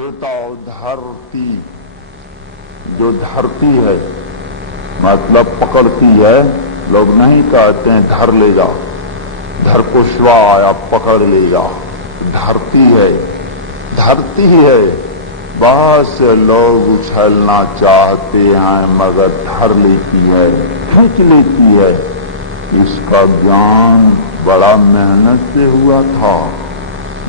श्रोताओ, धरती, जो धरती है मतलब पकड़ती है, लोग नहीं कहते हैं धर ले जा, धर को श्वा आया पकड़ ले जा, धरती है, धरती है। बहुत से लोग उछलना चाहते हैं मगर धर लेती है, खींच लेती है। इसका ज्ञान बड़ा मेहनत से हुआ था।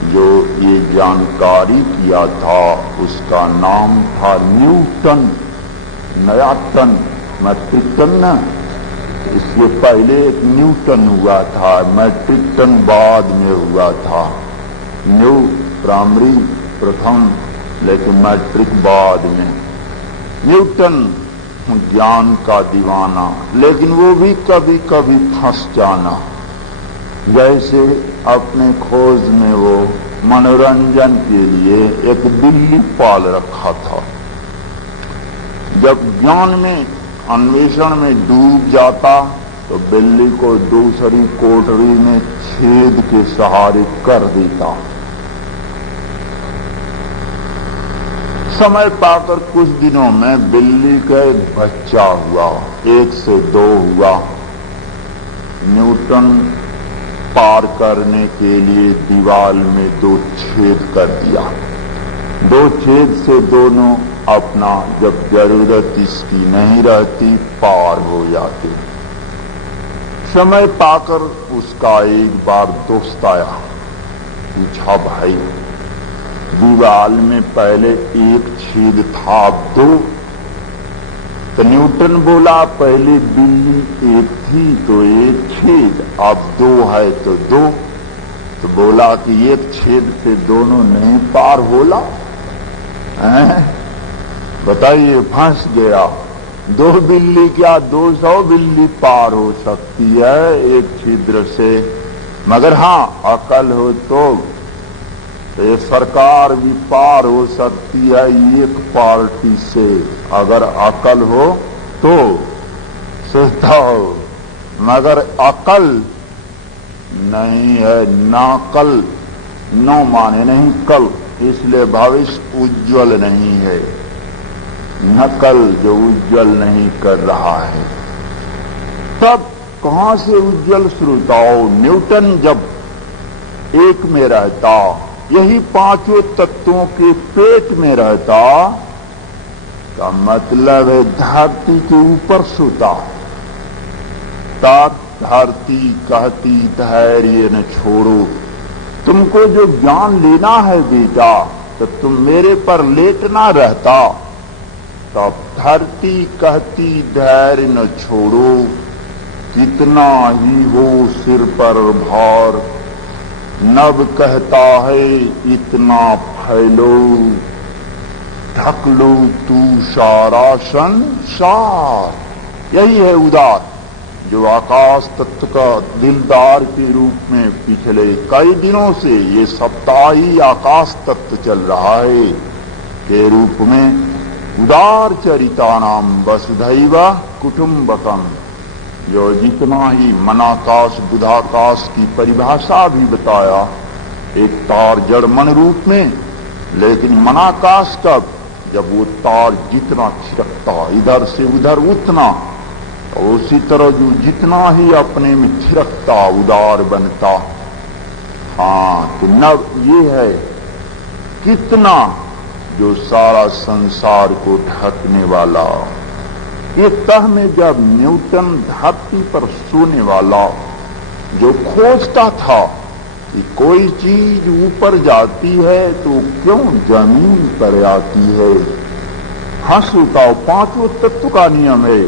जो ये जानकारी किया था उसका नाम था न्यूटन, नया टन, मैट्रिक टन न। इससे पहले एक न्यूटन हुआ था, मैट्रिक टन बाद में हुआ था। न्यू प्राइमरी प्रथम, लेकिन मैट्रिक बाद में। न्यूटन ज्ञान का दीवाना, लेकिन वो भी कभी कभी फंस जाना। जैसे अपने खोज में वो मनोरंजन के लिए एक बिल्ली पाल रखा था। जब ज्ञान में अन्वेषण में डूब जाता तो बिल्ली को दूसरी कोठरी में छेद के सहारे कर देता। समय पाकर कुछ दिनों में बिल्ली का एक बच्चा हुआ, 1 से 2 हुआ। न्यूटन पार करने के लिए दीवार में 2 छेद कर दिया। 2 छेद से दोनों अपना, जब जरूरत इसकी नहीं रहती, पार हो जाते। समय पाकर उसका एक बार दोस्त आया, पूछा भाई दीवार में पहले 1 छेद था अब 2? तो न्यूटन बोला पहले बिल्ली 1 थी तो 1 छेद, अब 2 है तो 2। तो बोला कि 1 छेद से दोनों नहीं पार होला? बताइए, फंस गया। 2 बिल्ली क्या 200 बिल्ली पार हो सकती है 1 छिद्र से, मगर हाँ अकल हो तो ये सरकार भी पार हो सकती है 1 पार्टी से, अगर अकल हो तो। सोचता हो, मगर अकल नहीं है, नाकल, नो माने नहीं कल, इसलिए भविष्य उज्जवल नहीं है। नकल जो उज्जवल नहीं कर रहा है, तब कहां से उज्जवल? श्रोताओं, न्यूटन जब एक में रहता, यही 5 तत्वों के पेट में रहता, का मतलब है धरती के ऊपर सोता। तब धरती कहती धैर्य न छोड़ो, तुमको जो ज्ञान लेना है बेटा तो तुम मेरे पर लेटना रहता। तब धरती कहती धैर्य न छोड़ो, कितना ही हो सिर पर भार, नभ कहता है इतना फैलो, ढक लो तू सारा संसार। यही है उदार, जो आकाश तत्व का दिलदार के रूप में पिछले कई दिनों से, ये सप्ताह ही आकाश तत्व चल रहा है के रूप में उदार चरितानाम वसुधैव कुटुम्बकम, जो जितना ही मनाकाश बुधाकाश की परिभाषा भी बताया, एक तार जड़ मन रूप में, लेकिन मनाकाश कब? जब वो तार जितना छिड़कता इधर से उधर उतना, और उसी तरह जो जितना ही अपने में छिड़कता उदार बनता। हाँ, तो नव ये है कितना, जो सारा संसार को ढकने वाला। एक तह में जब न्यूटन धरती पर सोने वाला, जो खोजता था कि कोई चीज ऊपर जाती है तो क्यों जमीन पर आती है। हंसता 5 तत्व का नियम है,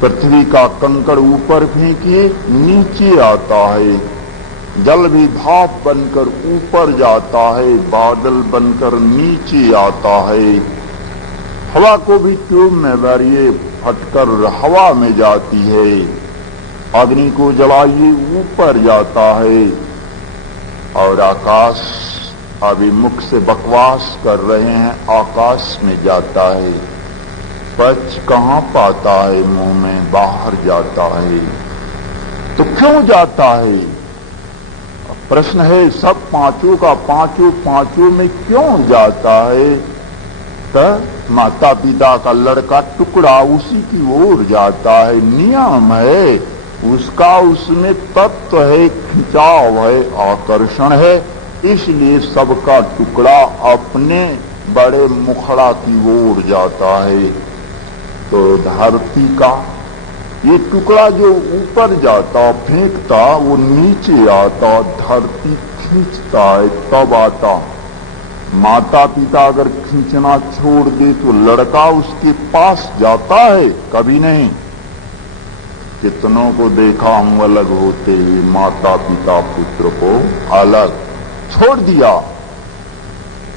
पृथ्वी का कंकड़ ऊपर फेंकिए नीचे आता है, जल भी भाप बनकर ऊपर जाता है, बादल बनकर नीचे आता है। हवा को भी ट्यूब में भरिए, फटकर हवा में जाती है। अग्नि को जलाइए ऊपर जाता है। और आकाश, अभी मुख से बकवास कर रहे हैं, आकाश में जाता है। पच कहां पाता है? मुंह में बाहर जाता है। तो क्यों जाता है? प्रश्न है सब पांचों का पांचों में क्यों जाता है? तो माता पिता का लड़का टुकड़ा उसी की ओर जाता है, नियम है उसका, उसमें तत्व है, खिंचाव है, आकर्षण है, इसलिए सबका टुकड़ा अपने बड़े मुखड़ा की ओर जाता है। तो धरती का ये टुकड़ा जो ऊपर जाता फेंकता वो नीचे आता, धरती खींचता है तब आता। माता पिता अगर खींचना छोड़ दे तो लड़का उसके पास जाता है? कभी नहीं। कितनों को देखा हम अलग होते हुए, माता पिता पुत्र को अलग छोड़ दिया,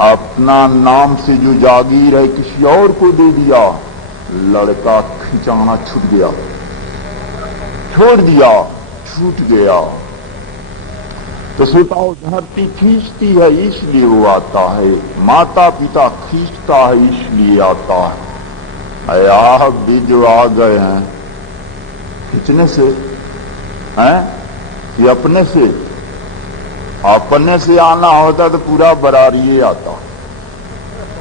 अपना नाम से जो जागीर है किसी और को दे दिया, लड़का खिंचाना छूट गया, छोड़ दिया, छूट गया। तो सोताओ धरती खींचती है इसलिए वो आता है, माता पिता खींचता है इसलिए आता है। आप भी जो आ गए हैं खींचने से हैं कि अपने से आना होता तो पूरा बरारिये आता,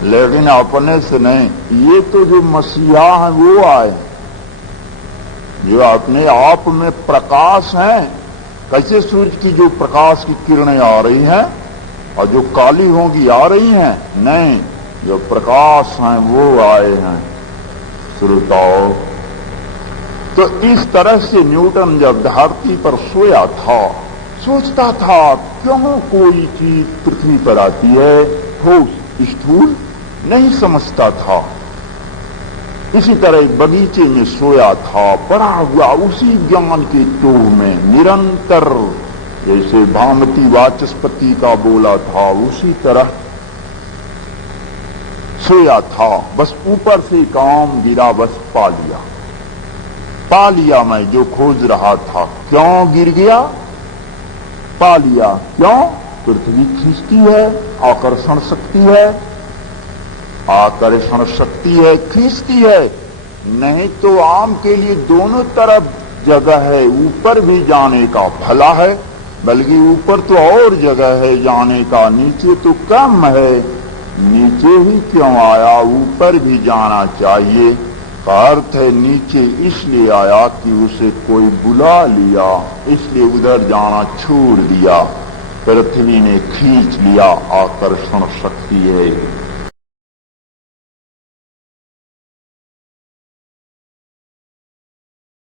लेकिन अपने से नहीं। ये तो जो मसीहा है वो आए, जो अपने आप में प्रकाश हैं। कैसे सूरज की जो प्रकाश की किरणें आ रही हैं और जो काली होंगी आ रही हैं, नहीं, जो प्रकाश हैं वो आए हैं। श्रोताओ, तो इस तरह से न्यूटन जब धरती पर सोया था, सोचता था क्यों कोई चीज पृथ्वी पर आती है, ठोस स्थूल नहीं समझता था। इसी तरह बगीचे में सोया था, बड़ा हुआ उसी ज्ञान के टोह में निरंतर, जैसे भामती वाचस्पति का बोला था उसी तरह सोया था। बस ऊपर से काम गिरा, बस पा लिया मैं जो खोज रहा था। क्यों गिर गया? पा लिया। क्यों? पृथ्वी खींचती है, आकर्षण शक्ति है, आकर्षण शक्ति है, खींचती है। नहीं तो आम के लिए दोनों तरफ जगह है, ऊपर भी जाने का भला है, बल्कि ऊपर तो और जगह है जाने का, नीचे तो कम है। नीचे ही क्यों आया? ऊपर भी जाना चाहिए। का अर्थ है नीचे इसलिए आया कि उसे कोई बुला लिया, इसलिए उधर जाना छोड़ दिया। पृथ्वी ने खींच लिया, आकर्षण शक्ति है।